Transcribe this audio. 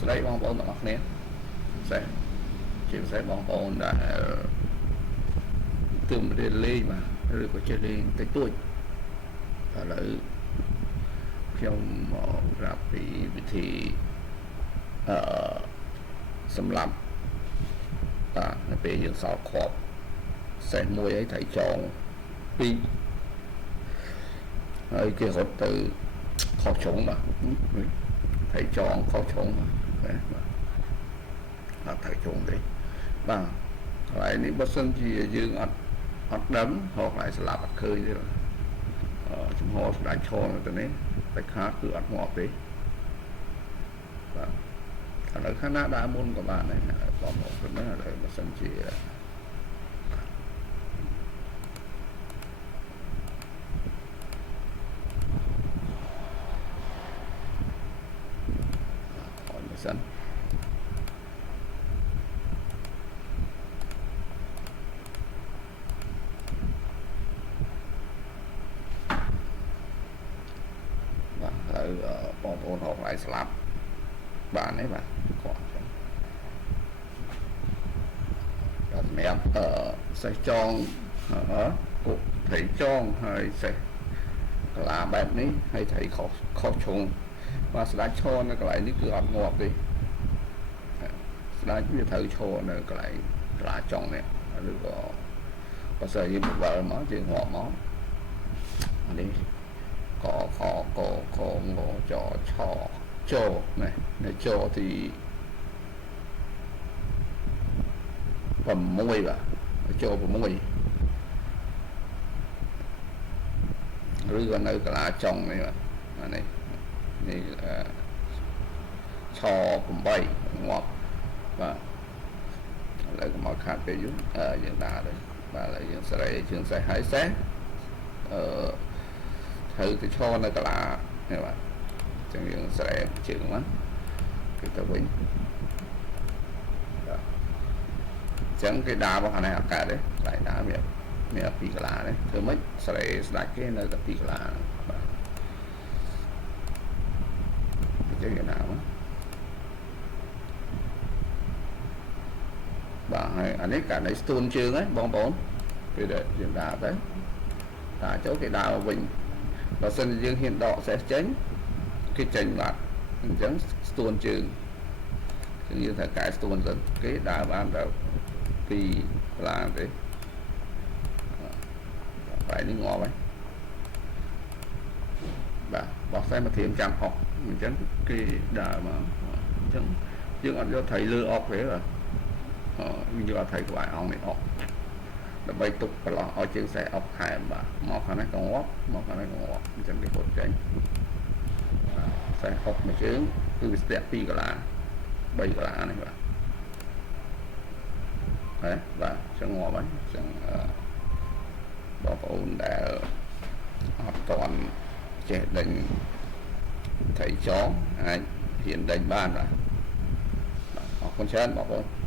ស្ដីបងប្អូនទាំងអស់គ្នាសេះជាពិសេសបងប្អូនដែលទើបរៀនលេងបាទឬក៏ចេះលេងតិចតួចឥឡូវខ្ញុំមកប្រាប់ពីវិធីសម្រាប់បាទនៅពេលយើងសល់ខប់សេះមួយឲ្យថៃចងពីរហើយគេរត់ទៅខុសជ្រុងបាទថៃចងខុសជ្រុងបាទអត់ថៃជ្រុងទេបាទកន្លែងនេះបើសិនជាយើងអត់ដឹងហោកន្លែងស្លាប់អត់ឃើញទេចំហស្ដាច់ឈរនៅទៅនេះតែខាតគឺអត់ងាប់ទេបាទឥឡូវខាងណាដើរមុនក៏បានដែរបងប្អូនព្រមឥឡូវបើសិនជាសិនបាទហើយបងប្អូនហៅខ្លាយស្លាប់បានទេបាទគាត់ចឹងបាទសម្រាប់សេះចងគុកថៃចងហើយសេះកលាបែបនេះហើយថៃខុសជ្រុងបាទស្ដាច់ឈរនៅកន្លែងនេះគឺអត់ងាប់ទេស្ដាច់វាត្រូវឈរនៅកន្លែងកលាចុងនេះឬក៏បើសិនយើងបវល់មកយើងងាប់មកនេះកខកខងចឆចនេះនៅចទី6បាទច6ឬក៏នៅកលាចុងនេះបាទនេះនេះឆ8ងាប់បាទឥឡូវមកខាត់ពេលយូរយើងដើរទៅបាទឥឡូវយើងសេរីជើងសេះហើយសេះត្រូវទៅឈរនៅកលានេះបាទអញ្ចឹងយើងសេរីជើងមកគេទៅវិញបាទអញ្ចឹងគេដើររបស់ខាងនេះអត់កើតទេខ្លាយដើរមាន2កលាទេធ្វើម៉េចសេរីស្ដាច់គេនៅតែ2កលាបាទចឹងយ៉ាងណាបាទហើយអានេះកាលនៃស្ទួនជើងហ្នឹងបងប្អូនពេលដែលយើងដើរទៅតាចូលគេដើរវិញបើសិនជាយើងហ៊ានដកសេះចេញគេចេញបាត់អញ្ចឹងស្ទួនជើងយើងត្រូវកែស្ទួនសិនគេដើរបានដល់2ឡានទេបែរនេះងាប់ហើយបាទបោះខ្សែមកធៀមចាំអុកអញ្ចឹងគេដើរមកអញ្ចឹងយើងអត់យកថៃលើអុកទេបាទយើងយកថៃក្បាយអង្គនេះអុកដើម្បីទុកប្រឡោះឲ្យជើងខ្សែអុកខែមបាទមកខាងនេះក៏ងាប់មកខាងនេះក៏ងាប់អញ្ចឹងគេហត់ចេញខ្សែអុកមួយជើងគឺវាស្ទាក់2កលា3កលានេះបាទហើយបាទអញ្ចឹងងាប់ហើយអញ្ចឹងបងប្អូនដែលអត់តន់ចេះដេញថៃចងអាចហ៊ានដេញបានបាទអរគុណច្រើនបងប្អូន